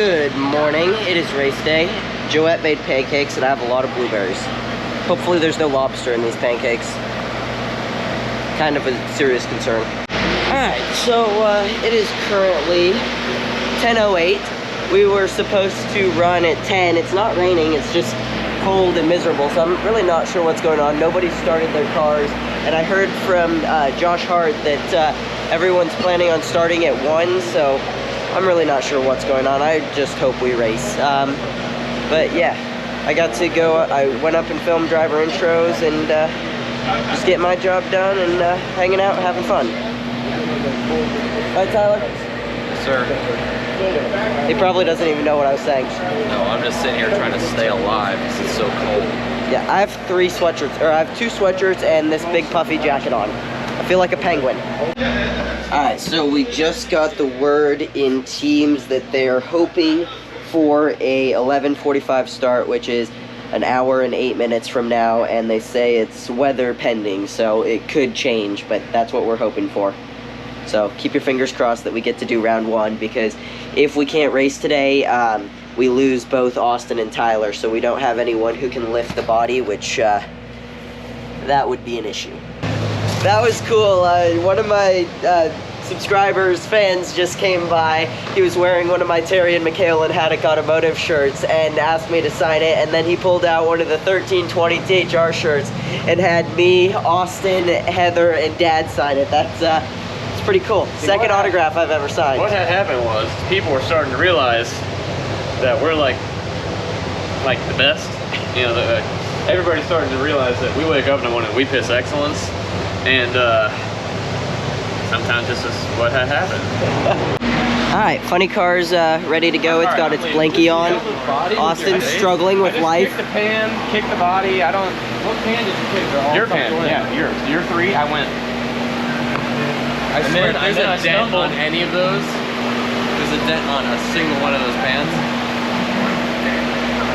Good morning. It is race day. Joette made pancakes and I have a lot of blueberries. Hopefully there's no lobster in these pancakes. Kind of a serious concern. Alright, so it is currently 10:08. We were supposed to run at 10. It's not raining, it's just cold and miserable, so I'm really not sure what's going on. Nobody started their cars, and I heard from Josh Hart that everyone's planning on starting at 1, so I'm really not sure what's going on. I just hope we race. But yeah, I got to go, I went up and filmed driver intros and just getting my job done and hanging out and having fun. Right, Tyler? Yes, sir. He probably doesn't even know what I was saying. No, I'm just sitting here trying to stay alive because it's so cold. Yeah, I have 3 sweatshirts, or I have 2 sweatshirts and this big puffy jacket on. I feel like a penguin. Alright, so we just got the word in teams that they're hoping for a 11:45 start, which is an hour and 8 minutes from now, and they say it's weather pending, so it could change, but that's what we're hoping for. So keep your fingers crossed that we get to do round 1, because if we can't race today, we lose both Austin and Tyler, so we don't have anyone who can lift the body, which that would be an issue. That was cool. One of my subscribers, fans, just came by. He was wearing one of my Terry and McKailen Haddock Automotive shirts and asked me to sign it, and then he pulled out one of the 1320 THR shirts and had me, Austin, Heather, and Dad sign it. That's it's pretty cool. Second autograph I've ever signed. What had happened was people were starting to realize that we're like the best. You know, everybody's starting to realize that we wake up in the morning and we piss excellence, and sometimes this is what had happened. Alright, funny car's ready to go. It's got its blankie on. Austin's struggling with life. Kick the pan, kick the body. I don't. What pan did you kick? Your pan, yeah, yours. Your 3, I went. I swear, there's a dent on any of those. There's a dent on a single one of those pans.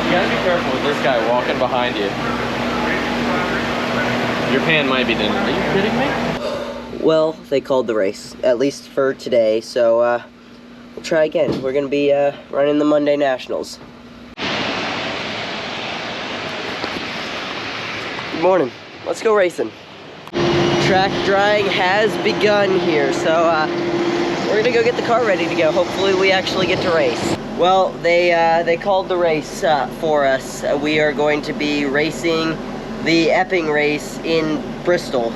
You gotta be careful with this guy walking behind you. Your pan might be dented. Are you kidding me? Well, they called the race, at least for today, so we'll try again. We're going to be running the Monday Nationals. Good morning. Let's go racing. Track drying has begun here, so we're going to go get the car ready to go. Hopefully we actually get to race. Well, they called the race for us. We are going to be racing the Epping race in Bristol.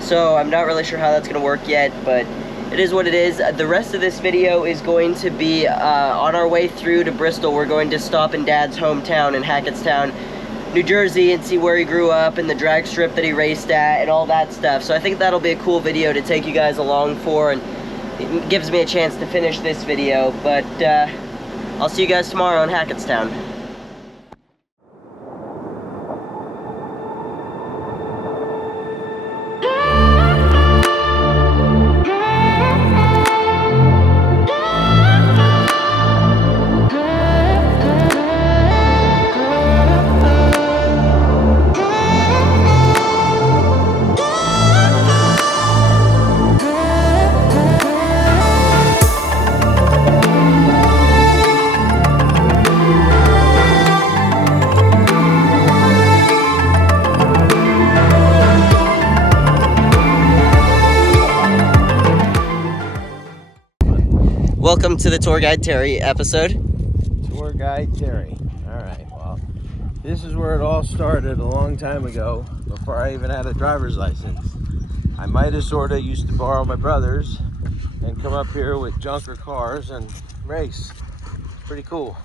So I'm not really sure how that's going to work yet, but it is what it is. The rest of this video is going to be on our way through to Bristol. We're going to stop in Dad's hometown in Hackettstown, New Jersey, and see where he grew up and the drag strip that he raced at and all that stuff. So I think that'll be a cool video to take you guys along for, and it gives me a chance to finish this video. But I'll see you guys tomorrow in Hackettstown. Welcome to the Tour Guide Terry episode. Tour Guide Terry. Alright, well, this is where it all started a long time ago, before I even had a driver's license. I might have sort of used to borrow my brother's and come up here with junker cars and race. It's pretty cool.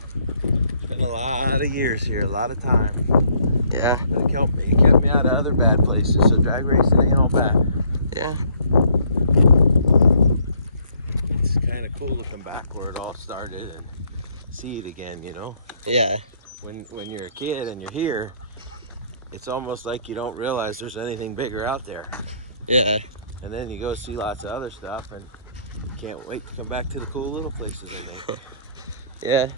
It's been a lot of years here, a lot of time. Yeah. But it kept me out of other bad places, so drag racing ain't all bad. Yeah. It's kind of cool looking back where it all started and see it again, you know? Yeah. When you're a kid and you're here, it's almost like you don't realize there's anything bigger out there. Yeah. And then you go see lots of other stuff and you can't wait to come back to the cool little places, I think. Yeah.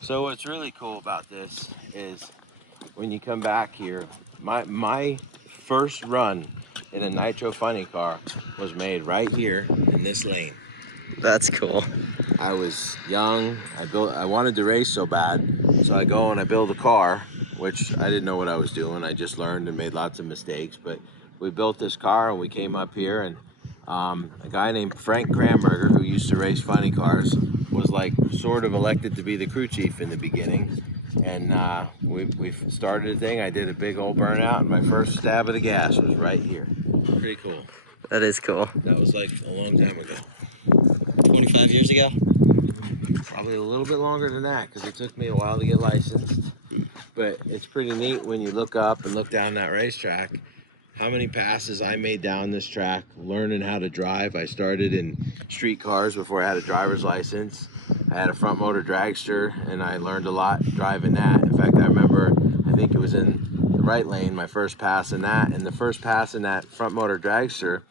So what's really cool about this is when you come back here, my first run in a nitro funny car was made right here in this lane. That's cool. I was young. I wanted to race so bad, so I go and I build a car, which I didn't know what I was doing. I just learned and made lots of mistakes. But we built this car and we came up here, and a guy named Frank Kramberger, who used to race funny cars, was like sort of elected to be the crew chief in the beginning. And we started a thing. I did a big old burnout, and my first stab of the gas was right here. Pretty cool. That is cool. That was like a long time ago. 25 years ago? Probably a little bit longer than that, because it took me a while to get licensed. But it's pretty neat when you look up and look down that racetrack, how many passes I made down this track learning how to drive. I started in street cars before I had a driver's license. I had a front motor dragster, and I learned a lot driving that. In fact, I remember, I think it was in the right lane, my first pass in that. And the first pass in that front motor dragster,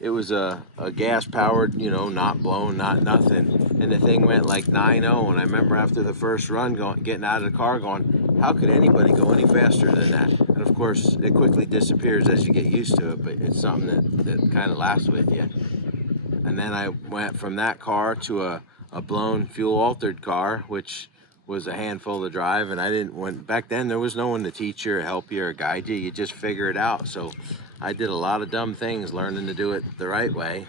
it was a gas powered, you know, not blown, not nothing. And the thing went like 9.0. And I remember after the first run getting out of the car going, how could anybody go any faster than that? And of course, it quickly disappears as you get used to it, but it's something that kind of lasts with you. And then I went from that car to a blown fuel altered car, which was a handful to drive. And back then there was no one to teach you or help you or guide you. You just figure it out. So I did a lot of dumb things learning to do it the right way.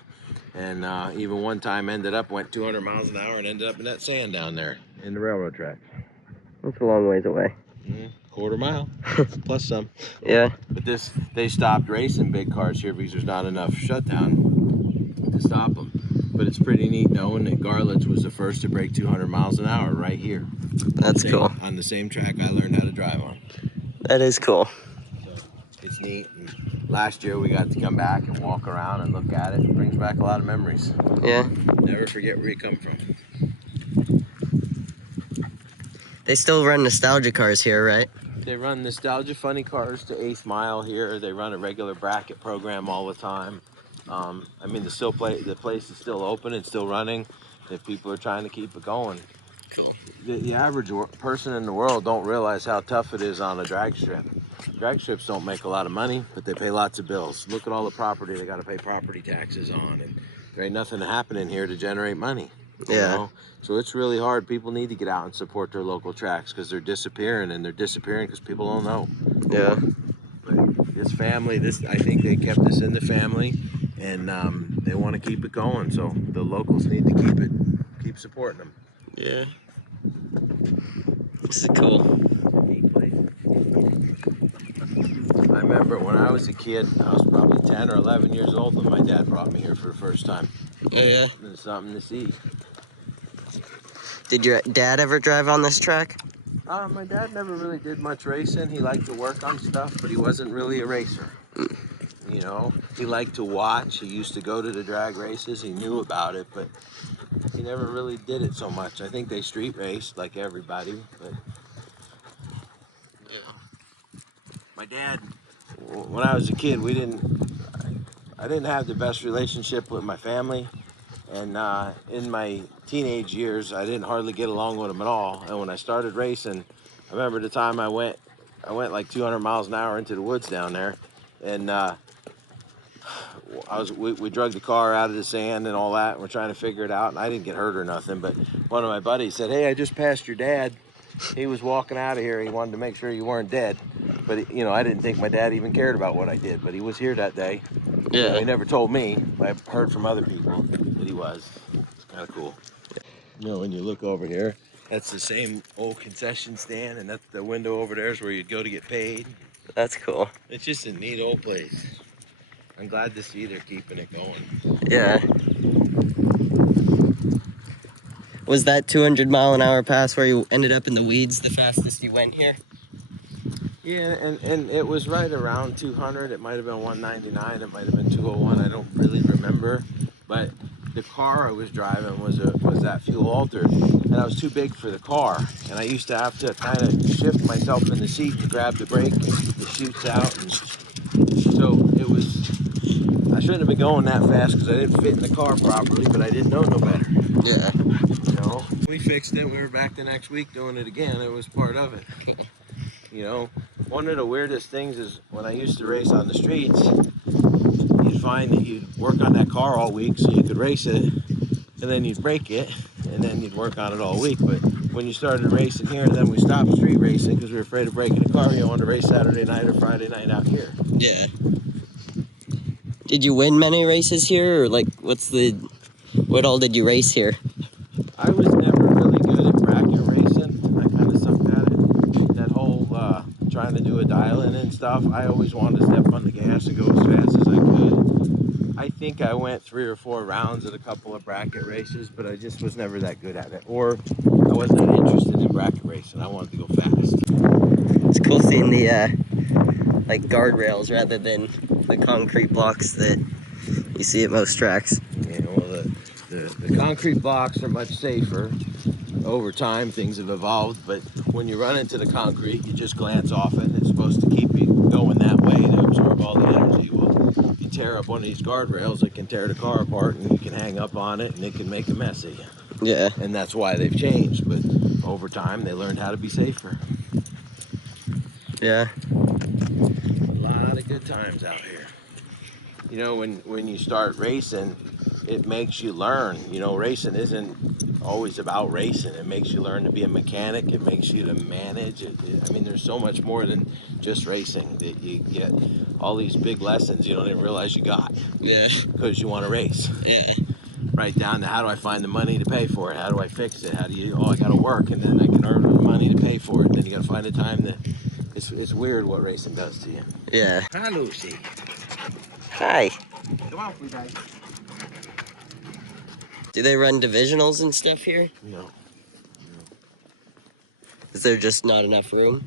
And even one time went 200 miles an hour and ended up in that sand down there in the railroad track. That's a long ways away. Quarter mile, plus some. Yeah. But they stopped racing big cars here because there's not enough shutdown to stop them. But it's pretty neat knowing that Garlitz was the first to break 200 miles an hour right here. That's cool. On the same track I learned how to drive on. That is cool. So it's neat. And last year we got to come back and walk around and look at it. It brings back a lot of memories. Yeah. Never forget where you come from. They still run nostalgia cars here, right? They run nostalgia funny cars to 8th Mile here. They run a regular bracket program all the time. I mean, the place is still open and still running if people are trying to keep it going. Cool. The average person in the world don't realize how tough it is on a drag strip. Drag strips don't make a lot of money, but they pay lots of bills. Look at all the property they got to pay property taxes on, and there ain't nothing happening here to generate money. Yeah. You know? So it's really hard. People need to get out and support their local tracks because they're disappearing, and they're disappearing because people don't know. Yeah. But this family, I think they kept this in the family, and they want to keep it going. So the locals need to keep supporting them. Yeah. This is cool. I remember when I was a kid, I was probably 10 or 11 years old when my dad brought me here for the first time. Oh, yeah. It's something to see. Did your dad ever drive on this track? My dad never really did much racing. He liked to work on stuff, but he wasn't really a racer. You know, he liked to watch. He used to go to the drag races. He knew about it, but he never really did it so much. I think they street raced like everybody, but my dad, when I was a kid, I didn't have the best relationship with my family, and in my teenage years, I didn't hardly get along with them at all. And when I started racing, I remember the time I went like 200 miles an hour into the woods down there, and we drug the car out of the sand and all that, and we're trying to figure it out, and I didn't get hurt or nothing, but one of my buddies said, "Hey, I just passed your dad. He was walking out of here. He wanted to make sure you weren't dead." But, you know, I didn't think my dad even cared about what I did, but he was here that day. Yeah. You know, he never told me, but I've heard from other people that he was. It's kind of cool. You know, when you look over here, that's the same old concession stand, and that's the window over there is where you'd go to get paid. That's cool. It's just a neat old place. I'm glad to see they're keeping it going. Yeah. Was that 200-mile-an-hour pass where you ended up in the weeds the fastest you went here? Yeah, and it was right around 200. It might have been 199. It might have been 201. I don't really remember. But the car I was driving was that fuel altered, and I was too big for the car. And I used to have to kind of shift myself in the seat to grab the brake and keep the chutes out. And so I shouldn't have been going that fast because I didn't fit in the car properly, but I didn't know no better. Yeah. You know, we fixed it. We were back the next week doing it again. It was part of it. You know, one of the weirdest things is when I used to race on the streets, find that you'd work on that car all week so you could race it, and then you'd break it, and then you'd work on it all week. But when you started racing here, then we stopped street racing because we were afraid of breaking the car. You wanted to race Saturday night or Friday night out here. Yeah. Did you win many races here, or like, what all did you race here? I was never really good at bracket racing. I kind of sucked at it. That whole trying to do a dial-in and stuff, I always wanted to step on the gas and go as fast as I could. I think I went 3 or 4 rounds at a couple of bracket races, but I just was never that good at it. Or I wasn't interested in bracket racing. I wanted to go fast. It's cool seeing the like guardrails rather than the concrete blocks that you see at most tracks. Yeah, well, the concrete blocks are much safer. Over time, things have evolved, but when you run into the concrete, you just glance off it. It's supposed to keep you going that way to absorb all the energy. Well, you tear up one of these guardrails, it can tear the car apart, and you can hang up on it, and it can make a mess of you. Yeah. And that's why they've changed, but over time, they learned how to be safer. Yeah. A lot of good times out here. You know, when you start racing, it makes you learn. You know, racing isn't always about racing. It makes you learn to be a mechanic. It makes you to manage. I mean, there's so much more than just racing that you get. All these big lessons you don't even realize you got. Yeah. Because you want to race. Yeah. Right down to how do I find the money to pay for it? How do I fix it? How do you, I got to work and then I can earn the money to pay for it. Then you got to find the time to, it's weird what racing does to you. Yeah. Hi, Lucy. Hi. Come on, sweetheart. Do they run divisionals and stuff here? No. Is there just not enough room?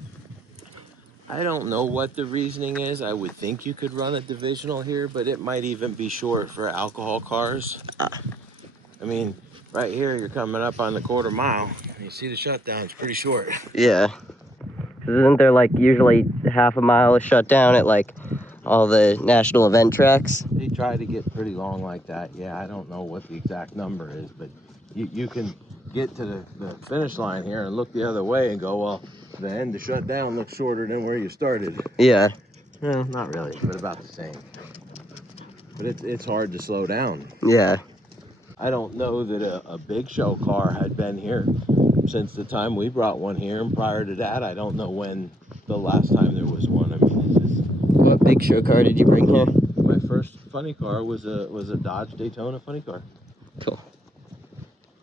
I don't know what the reasoning is. I would think you could run a divisional here, but it might even be short for alcohol cars. I mean, right here, you're coming up on the quarter mile. You see the shutdown, it's pretty short. Yeah. 'Cause isn't there like usually half a mile is shut down at like all the national event tracks? They try to get pretty long like that. Yeah, I don't know what the exact number is, but you can get to the finish line here and look the other way and go, well, the end to shut down looks shorter than where you started. Yeah. No, not really, but about the same. But it's hard to slow down. Yeah. I don't know that a big show car had been here since the time we brought one here, and prior to that, I don't know when the last time there was one. I mean, it's just... What big show car did you bring here? My first funny car was a Dodge Daytona funny car. Cool.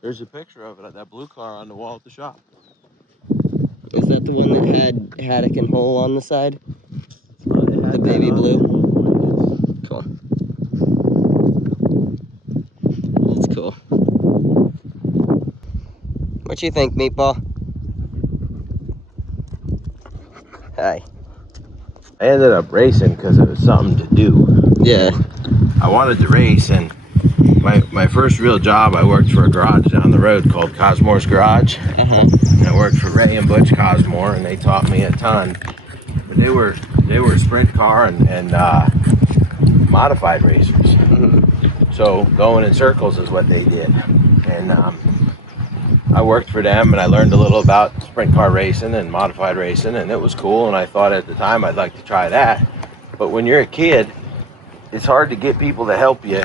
There's a picture of it, that blue car on the wall at the shop. Is that the one that had Haddock and Hole on the side? The baby blue? Cool. That's cool. What you think, Meatball? Hi. I ended up racing because it was something to do. Yeah. I wanted to race, and my first real job, I worked for a garage down the road called Cosmore's Garage. And I worked for Ray and Butch Cosmore, and they taught me a ton. But they were sprint car and modified racers. So going in circles is what they did. And I worked for them, and I learned a little about sprint car racing and modified racing, and it was cool, and I thought at the time I'd like to try that. But when you're a kid, it's hard to get people to help you.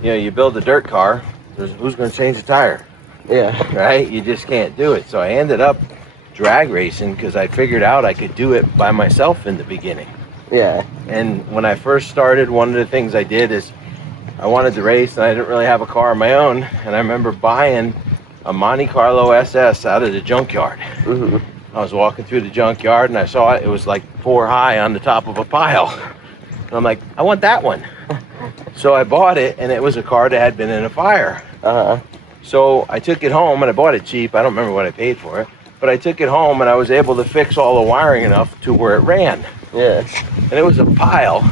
You know, you build a dirt car, who's going to change the tire? Yeah. Right? You just can't do it. So I ended up drag racing because I figured out I could do it by myself in the beginning. Yeah. And when I first started, one of the things I did is I wanted to race, and I didn't really have a car of my own, and I remember buying a Monte Carlo SS out of the junkyard. I was walking through the junkyard and I saw it was like 4 high on the top of a pile. And I'm like, I want that one. So I bought it, and it was a car that had been in a fire. So I took it home, and I bought it cheap. I don't remember what I paid for it, but I took it home and I was able to fix all the wiring enough to where it ran. Yeah. And it was a pile,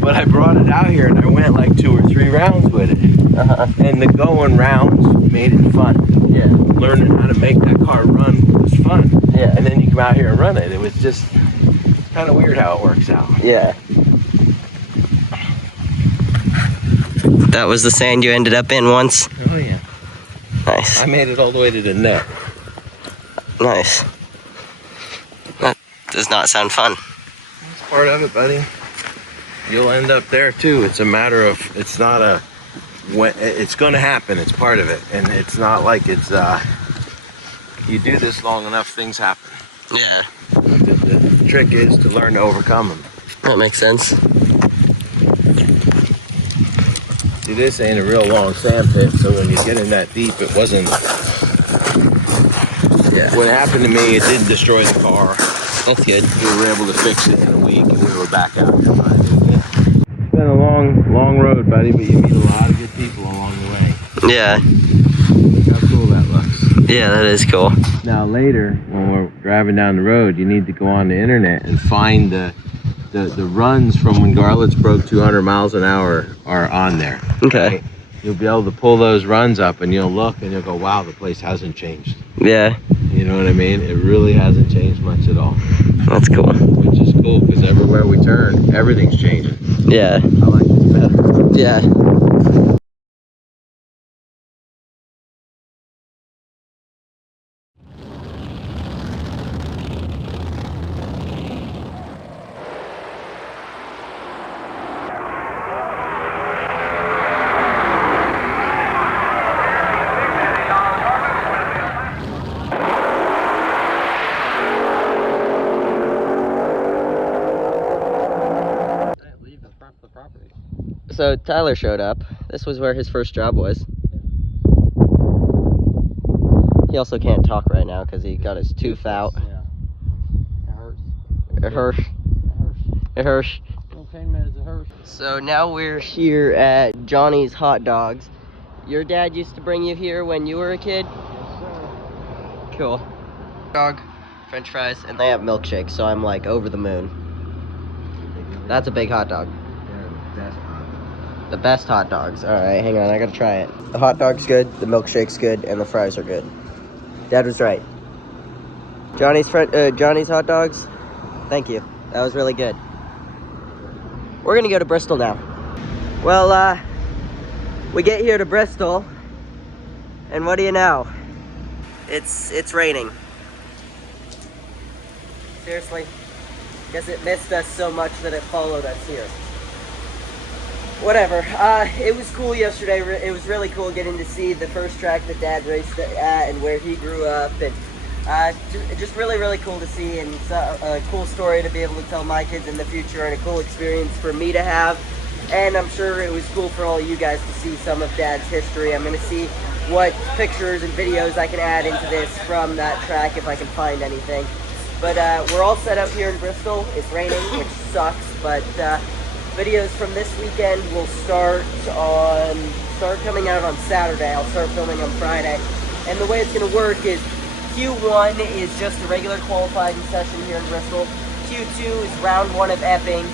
but I brought it out here and I went like 2 or 3 rounds with it. And the going rounds made it fun. Yeah. Learning how to make that car run was fun. Yeah. And then you come out here and run it. It was just kind of weird how it works out. Yeah. That was the sand you ended up in once? Oh yeah. Nice. I made it all the way to the net. Nice. That does not sound fun. That's part of it, buddy. you'll end up there too. It's a matter of, it's not a, when it's going to happen. It's part of it. And it's not like it's, you do this long enough, things happen. Yeah. The trick is to learn to overcome them. That makes sense. See, this ain't a real long sand pit, so when you get in that deep, it wasn't. Yeah. What happened to me, it didn't destroy the car. That's good. We were able to fix it in a week, and we were back out here. It's been a long road, buddy, but you meet a lot of good people along the way. Yeah. Look how cool that looks. Yeah, that is cool. Now later, when we're driving down the road, you need to go on the internet and find the runs from when Garlett's broke 200 miles an hour are on there. Okay. Right? You'll be able to pull those runs up and you'll look and you'll go, wow, the place hasn't changed. Yeah. You know what I mean? It really hasn't changed much at all. That's cool. Which is cool because everywhere we turn, everything's changing. Yeah. I like this better. Yeah. So Tyler showed up. This was where his first job was. He also can't talk right now because he got his tooth out. Yeah. It hurts. It hurts. It hurts. No pain meds, it hurts. So now we're here at Johnny's Hot Dogs. Your dad used to bring you here when you were a kid? Yes, sir. Cool. Dog, French fries, and they have milkshakes, so I'm like over the moon. That's a big hot dog. The best hot dogs. All right, hang on, I gotta try it. The hot dog's good, the milkshake's good, and the fries are good. Dad was right. Johnny's Hot Dogs. Thank you. That was really good. We're gonna go to Bristol now. Well, we get here to Bristol, and what do you know? It's raining. Seriously, guess it missed us so much that it followed us here. Whatever. It was cool yesterday. It was really cool getting to see the first track that Dad raced at and where he grew up, and just really cool to see, and a cool story to be able to tell my kids in the future, and a cool experience for me to have. And I'm sure it was cool for all of you guys to see some of Dad's history. I'm going to see what pictures and videos I can add into this from that track if I can find anything. But we're all set up here in Bristol. It's raining, which sucks, but videos from this weekend will start coming out on Saturday. I'll start filming on Friday. And the way it's going to work is Q1 is just a regular qualifying session here in Bristol. Q2 is round 1 of Epping.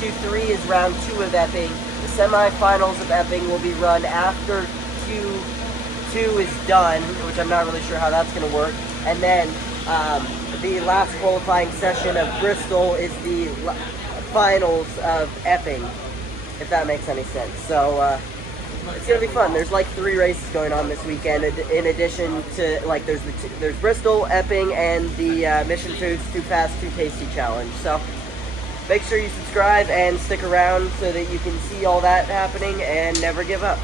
Q3 is round 2 of Epping. The semifinals of Epping will be run after Q2 is done, which I'm not really sure how that's going to work. And then the last qualifying session of Bristol is the finals of Epping, if that makes any sense. So it's gonna be fun. There's like 3 races going on this weekend in addition to, like, there's Bristol, Epping, and the Mission Foods Too Fast Too Tasty challenge. So make sure you subscribe and stick around so that you can see all that happening and never give up.